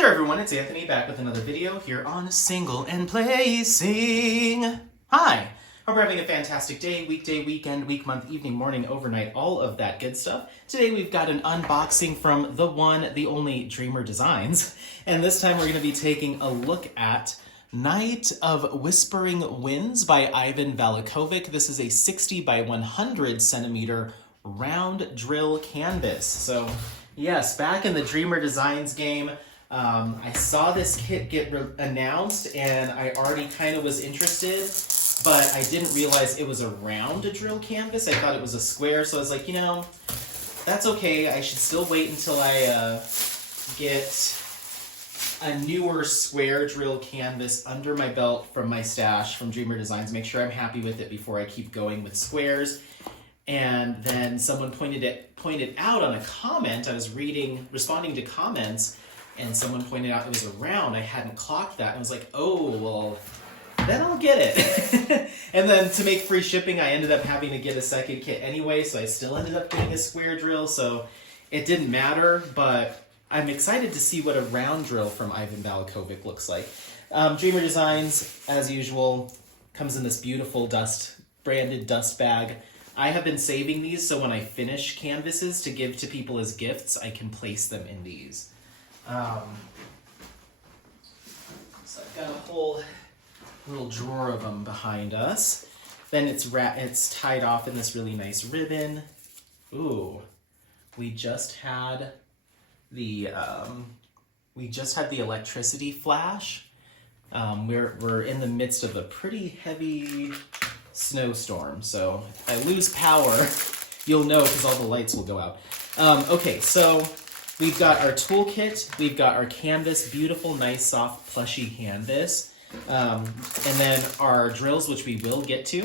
there everyone, it's Anthony back with another video here on Single and Placing. Hi, hope you're having a fantastic day, weekday, weekend, week, month, evening, morning, overnight, all of that good stuff. Today we've got an unboxing from the one, the only Dreamer Designs, and this time we're going to be taking a look at Night of Whispering Winds by Ivan Valachovic. This is a 60 by 100 centimeter round drill canvas. So yes, back in the Dreamer Designs game, I saw this kit get announced and I already kind of was interested, but I didn't realize it was a round drill canvas. I thought it was a square, so I was like, you know, that's okay. I should still wait until I get a newer square drill canvas under my belt from my stash from Dreamer Designs, make sure I'm happy with it before I keep going with squares. And then someone pointed out on a comment, I was responding to comments, and someone pointed out it was a round. I hadn't clocked that. I was like, oh, well, then I'll get it. And then to make free shipping, I ended up having to get a second kit anyway, so I still ended up getting a square drill, so it didn't matter, but I'm excited to see what a round drill from Ivan Valachovic looks like. Dreamer Designs, as usual, comes in this beautiful branded dust bag. I have been saving these so when I finish canvases to give to people as gifts, I can place them in these. So I've got a whole little drawer of them behind us. Then it's tied off in this really nice ribbon. Ooh, we just had the electricity flash. We're in the midst of a pretty heavy snowstorm, so if I lose power, you'll know because all the lights will go out. Okay, so we've got our toolkit, we've got our canvas, beautiful, nice, soft, plushy canvas, and then our drills, which we will get to.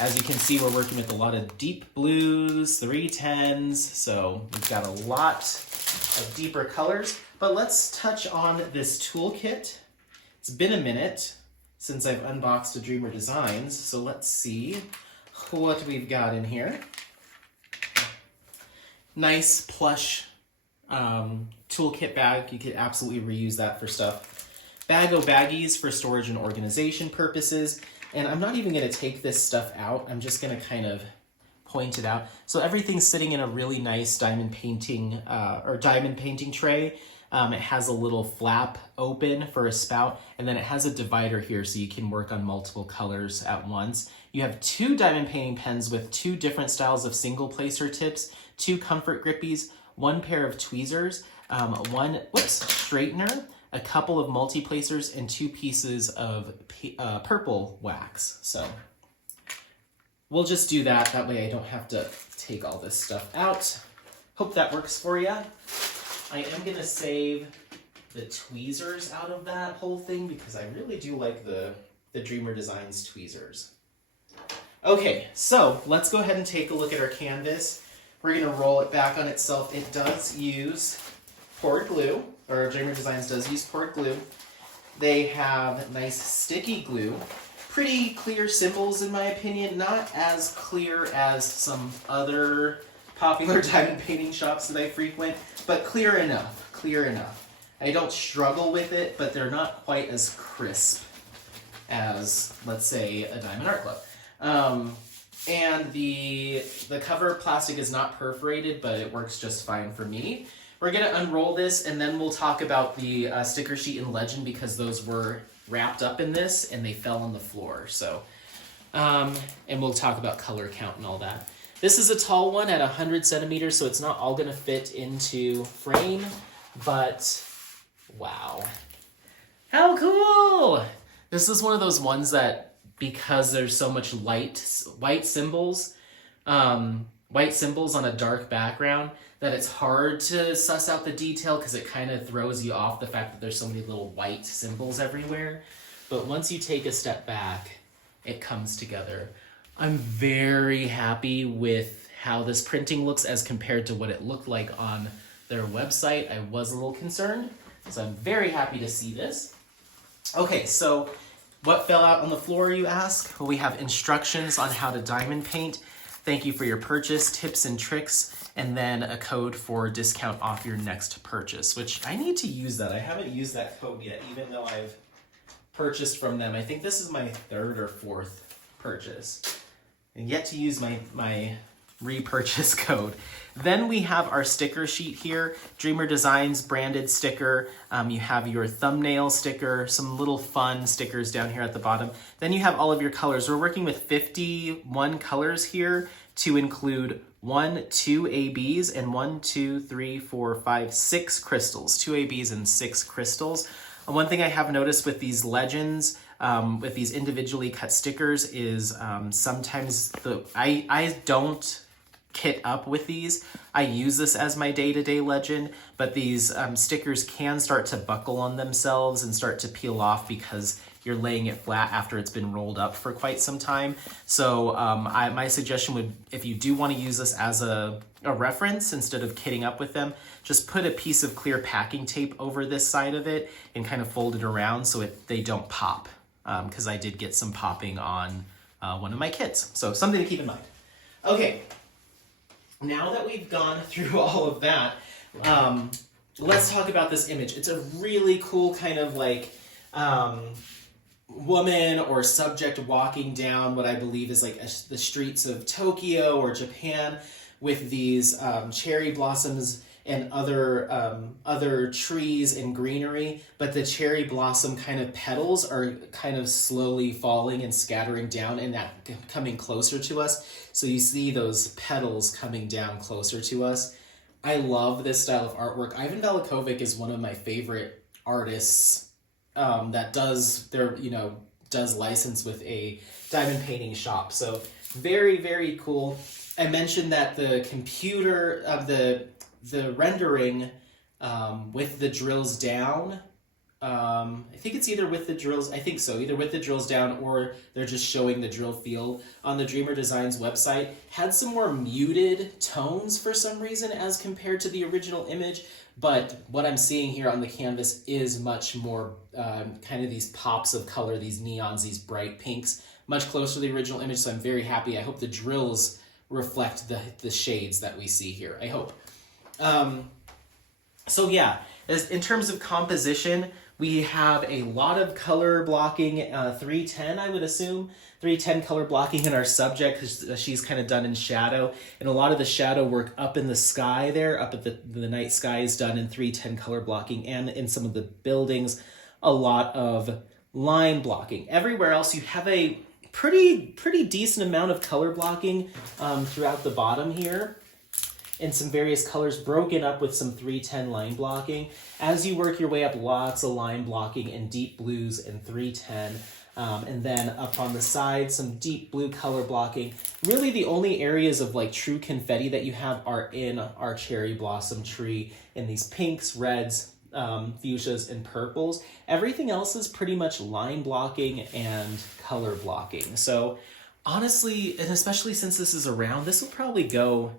As you can see, we're working with a lot of deep blues, 310s, so we've got a lot of deeper colors. But let's touch on this toolkit. It's been a minute since I've unboxed a Dreamer Designs, so let's see what we've got in here. Nice plush toolkit bag. You could absolutely reuse that for stuff. Baggies for storage and organization purposes. And I'm not even going to take this stuff out. I'm just going to kind of point it out. So everything's sitting in a really nice diamond painting tray. It has a little flap open for a spout, and then it has a divider here so you can work on multiple colors at once. You have 2 diamond painting pens with 2 different styles of single placer tips, 2 comfort grippies, 1 pair of tweezers, 1 straightener, a couple of multi-placers, and 2 pieces of purple wax. So we'll just do that. That way I don't have to take all this stuff out. Hope that works for you. I am going to save the tweezers out of that whole thing because I really do like the Dreamer Designs tweezers. Okay, so let's go ahead and take a look at our canvas. We're going to roll it back on itself. It does use poured glue, or Dreamer Designs does use poured glue. They have nice sticky glue. Pretty clear symbols in my opinion, not as clear as some other popular diamond painting shops that I frequent, but clear enough. I don't struggle with it, but they're not quite as crisp as, let's say, a Diamond Art Club. And the cover plastic is not perforated, but it works just fine for me. We're going to unroll this, and then we'll talk about the sticker sheet and legend because those were wrapped up in this, and they fell on the floor. So, and we'll talk about color count and all that. This is a tall one at 100 centimeters, so it's not all going to fit into frame, but wow. How cool! This is one of those ones that, because there's so much white symbols on a dark background, that it's hard to suss out the detail because it kind of throws you off the fact that there's so many little white symbols everywhere. But once you take a step back, it comes together. I'm very happy with how this printing looks as compared to what it looked like on their website. I was a little concerned, so I'm very happy to see this. Okay, so what fell out on the floor, you ask? Well, we have instructions on how to diamond paint. Thank you for your purchase, tips and tricks, and then a code for discount off your next purchase, which I need to use that. I haven't used that code yet, even though I've purchased from them. I think this is my 3rd or 4th purchase, and yet to use my repurchase code. Then we have our sticker sheet here, Dreamer Designs branded sticker. You have your thumbnail sticker, some little fun stickers down here at the bottom. Then you have all of your colors. We're working with 51 colors here to include 2 ABs and 6 crystals, 2 ABs and 6 crystals. One thing I have noticed with these legends, with these individually cut stickers is sometimes I don't kit up with these. I use this as my day-to-day legend, but these stickers can start to buckle on themselves and start to peel off because you're laying it flat after it's been rolled up for quite some time. So my suggestion would, if you do want to use this as a reference instead of kitting up with them, just put a piece of clear packing tape over this side of it and kind of fold it around so they don't pop, because I did get some popping on one of my kits. So something to keep in mind. Okay, now that we've gone through all of that, let's talk about this image. It's a really cool kind of like woman or subject walking down what I believe is like the streets of Tokyo or Japan with these cherry blossoms and other trees and greenery, but the cherry blossom kind of petals are kind of slowly falling and scattering down and that coming closer to us. So you see those petals coming down closer to us. I love this style of artwork. Ivan Valachovic is one of my favorite artists that does license with a diamond painting shop. So very, very cool. I mentioned that the computer of the rendering with the drills down, I think it's either with the drills, I think so, either with the drills down or they're just showing the drill field on the Dreamer Designs website, had some more muted tones for some reason as compared to the original image. But what I'm seeing here on the canvas is much more kind of these pops of color, these neons, these bright pinks, much closer to the original image. So I'm very happy. I hope the drills reflect the shades that we see here. I hope. So yeah, in terms of composition, we have a lot of color blocking, 310, I would assume. 310 color blocking in our subject because she's kind of done in shadow. And a lot of the shadow work up in the sky there, up at the night sky is done in 310 color blocking. And in some of the buildings, a lot of line blocking. Everywhere else, you have a pretty decent amount of color blocking throughout the bottom here. And some various colors broken up with some 310 line blocking. As you work your way up, lots of line blocking in deep blues and 310. And then up on the side, some deep blue color blocking. Really the only areas of like true confetti that you have are in our cherry blossom tree in these pinks, reds, fuchsias, and purples. Everything else is pretty much line blocking and color blocking. So honestly, and especially since this is a round, this will probably go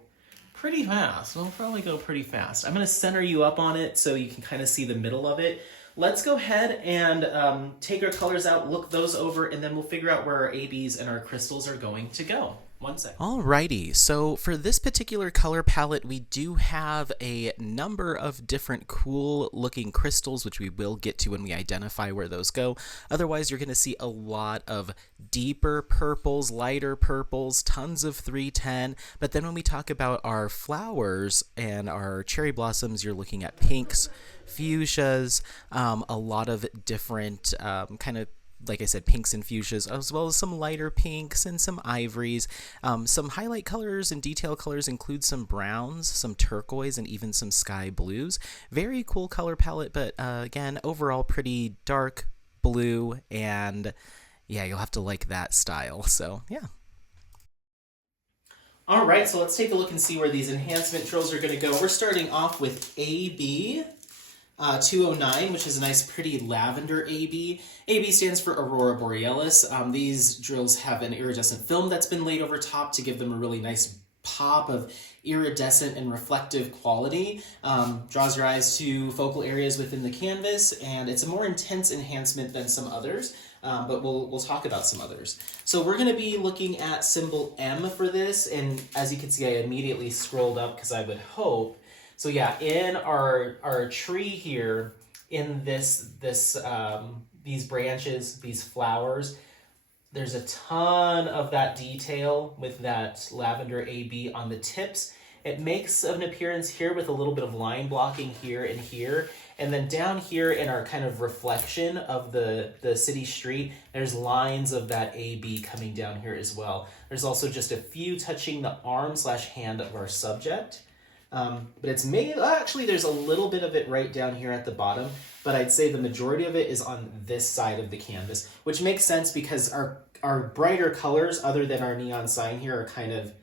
pretty fast. It'll probably go pretty fast. I'm going to center you up on it so you can kind of see the middle of it. Let's go ahead and take our colors out, look those over, and then we'll figure out where our ABs and our crystals are going to go. One sec. Alrighty, so for this particular color palette, we do have a number of different cool looking crystals, which we will get to when we identify where those go. Otherwise, you're going to see a lot of deeper purples, lighter purples, tons of 310. But then when we talk about our flowers and our cherry blossoms, you're looking at pinks, fuchsias, a lot of different kind of, like I said, pinks and fuchsias, as well as some lighter pinks and some ivories. Some highlight colors and detail colors include some browns, some turquoise, and even some sky blues. Very cool color palette, but again, overall pretty dark blue, and yeah, you'll have to like that style. So yeah. All right, so let's take a look and see where these enhancement drills are going to go. We're starting off with AB 209, which is a nice pretty lavender AB. AB stands for Aurora Borealis. These drills have an iridescent film that's been laid over top to give them a really nice pop of iridescent and reflective quality. Draws your eyes to focal areas within the canvas, and it's a more intense enhancement than some others, but we'll talk about some others. So we're going to be looking at symbol M for this, and as you can see, I immediately scrolled up because I would hope. So yeah, in our tree here, in these branches, these flowers, there's a ton of that detail with that lavender AB on the tips. It makes an appearance here with a little bit of line blocking here and here. And then down here in our kind of reflection of the city street, there's lines of that AB coming down here as well. There's also just a few touching the arm/hand of our subject. But it's actually there's a little bit of it right down here at the bottom, but I'd say the majority of it is on this side of the canvas, which makes sense because our brighter colors, other than our neon sign here, are kind of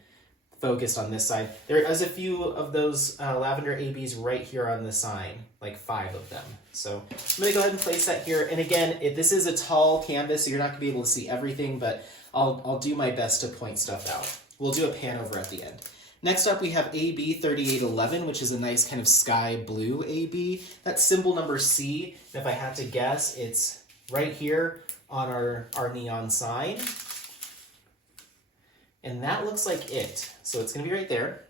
focused on this side. There is a few of those lavender ABs right here on the sign, like 5 of them. So I'm gonna go ahead and place that here. And again, this is a tall canvas, so you're not gonna be able to see everything, but I'll do my best to point stuff out. We'll do a pan over at the end. Next up, we have AB 3811, which is a nice kind of sky blue AB. That's symbol number C. And if I had to guess, it's right here on our neon sign. And that looks like it. So it's going to be right there.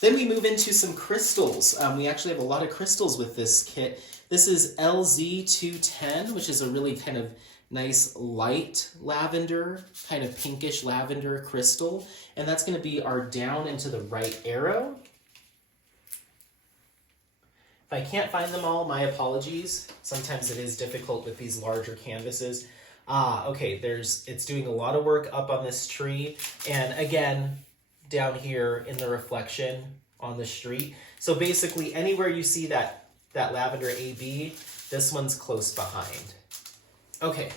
Then we move into some crystals. We actually have a lot of crystals with this kit. This is LZ210, which is a really kind of nice light lavender, kind of pinkish lavender crystal. And that's going to be our down and to the right arrow. If I can't find them all, my apologies. Sometimes it is difficult with these larger canvases. Okay, it's doing a lot of work up on this tree. And again, down here in the reflection on the street. So basically anywhere you see that lavender AB, this one's close behind. Okay,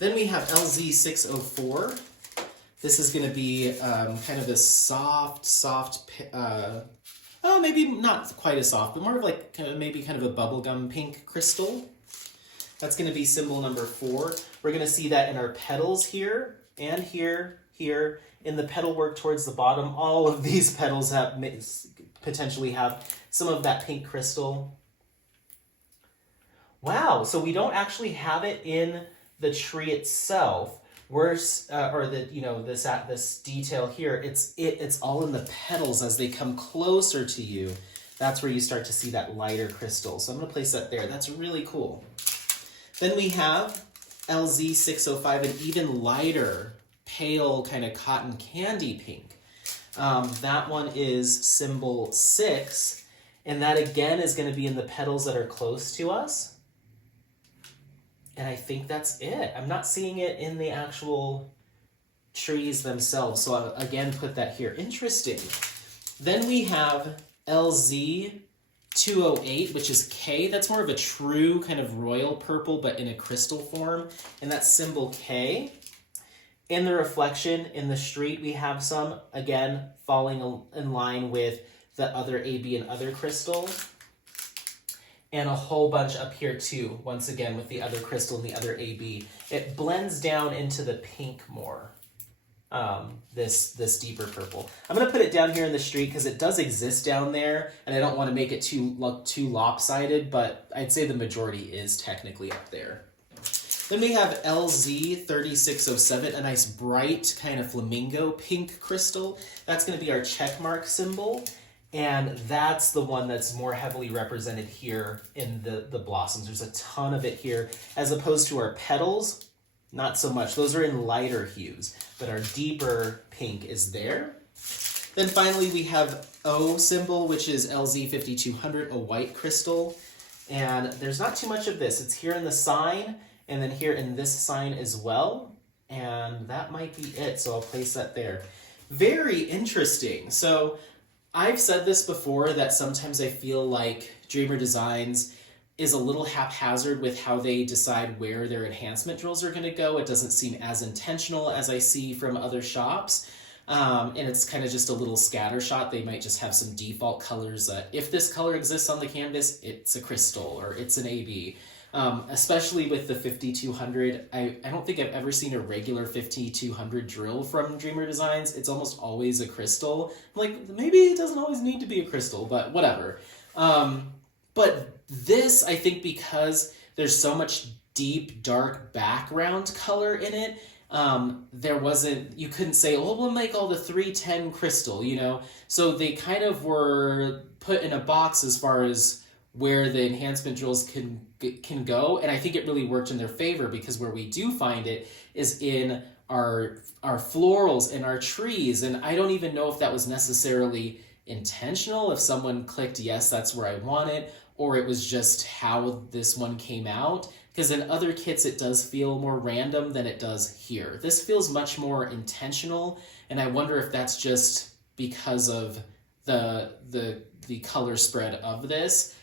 then we have LZ604. This is going to be kind of a soft, maybe not quite as soft, but more of like maybe kind of a bubblegum pink crystal. That's going to be symbol number 4. We're going to see that in our petals here and here, in the petal work towards the bottom. All of these petals potentially have some of that pink crystal. Wow, so we don't actually have it in the tree itself. This detail here, it's all in the petals as they come closer to you. That's where you start to see that lighter crystal. So I'm going to place that there. That's really cool. Then we have LZ605, an even lighter, pale kind of cotton candy pink. That one is symbol 6, and that again is going to be in the petals that are close to us. And I think that's it. I'm not seeing it in the actual trees themselves. So I'll again put that here. Interesting. Then we have LZ208, which is K. That's more of a true kind of royal purple, but in a crystal form. And that's symbol K. In the reflection in the street, we have some, again, falling in line with the other AB and other crystal. And a whole bunch up here too, once again with the other crystal and the other AB. It blends down into the pink more, this deeper purple. I'm going to put it down here in the street because it does exist down there, and I don't want to make it look too lopsided, but I'd say the majority is technically up there. Then we have LZ3607, a nice bright kind of flamingo pink crystal. That's going to be our check mark symbol. And that's the one that's more heavily represented here in the blossoms. There's a ton of it here, as opposed to our petals, not so much. Those are in lighter hues, but our deeper pink is there. Then finally we have O symbol, which is LZ5200, a white crystal. And there's not too much of this. It's here in the sign, and then here in this sign as well. And that might be it, so I'll place that there. Very interesting. So I've said this before, that sometimes I feel like Dreamer Designs is a little haphazard with how they decide where their enhancement drills are going to go. It doesn't seem as intentional as I see from other shops. And it's kind of just a little scattershot. They might just have some default colors. If this color exists on the canvas, it's a crystal or it's an AB. especially with the 5200. I don't think I've ever seen a regular 5200 drill from Dreamer Designs. It's almost always a crystal. Like, maybe it doesn't always need to be a crystal, but whatever. But this, I think, because there's so much deep, dark background color in it, you couldn't say, oh, we'll make all the 310 crystal, you know? So they kind of were put in a box as far as where the enhancement drills can go, and I think it really worked in their favor, because where we do find it is in our florals and our trees, and I don't even know if that was necessarily intentional, if someone clicked, yes, that's where I want it, or it was just how this one came out, because in other kits it does feel more random than it does here. This feels much more intentional, and I wonder if that's just because of the color spread of this.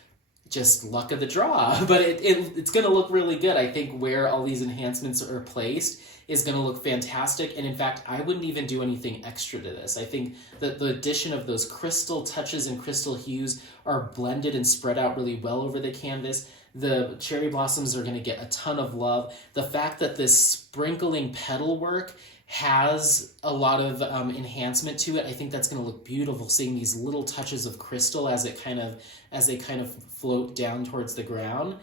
Just luck of the draw, but it's going to look really good. I think where all these enhancements are placed is going to look fantastic, and in fact, I wouldn't even do anything extra to this. I think that the addition of those crystal touches and crystal hues are blended and spread out really well over the canvas. The cherry blossoms are going to get a ton of love. The fact that this sprinkling petal work has a lot of enhancement to it, I think that's going to look beautiful, seeing these little touches of crystal as they kind of float down towards the ground.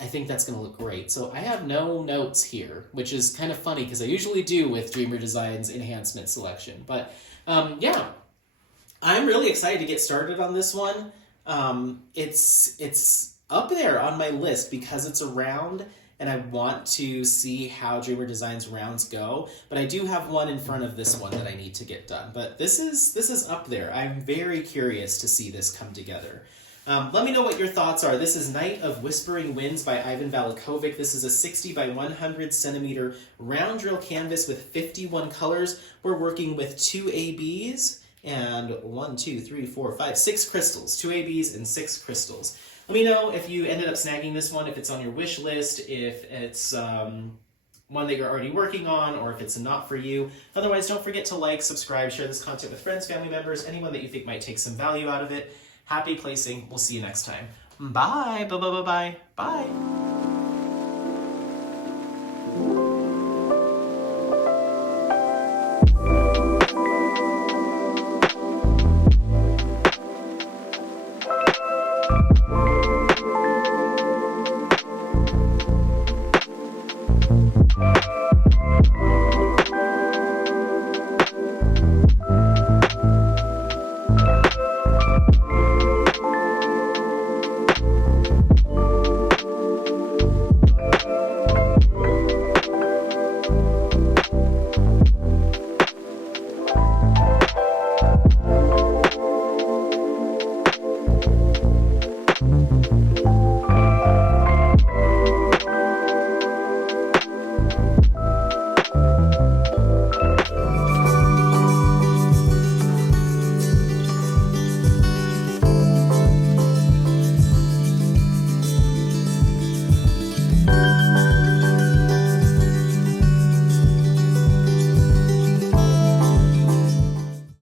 I think that's going to look great. So I have no notes here, which is kind of funny because I usually do with Dreamer Designs enhancement selection. But yeah, I'm really excited to get started on this one. It's up there on my list because it's a round, and I want to see how Dreamer Designs rounds go. But I do have one in front of this one that I need to get done. But this is up there. I'm very curious to see this come together. Let me know what your thoughts are. This is Night of Whispering Winds by Ivan Valachovic. This is a 60 by 100 centimeter round drill canvas with 51 colors. We're working with 2 ABs and 6 crystals. 2 ABs and 6 crystals. Let me know if you ended up snagging this one, if it's on your wish list, if it's one that you're already working on, or if it's not for you. Otherwise, don't forget to like, subscribe, share this content with friends, family members, anyone that you think might take some value out of it. Happy placing. We'll see you next time. Bye. Bye. Bye. Bye. Bye.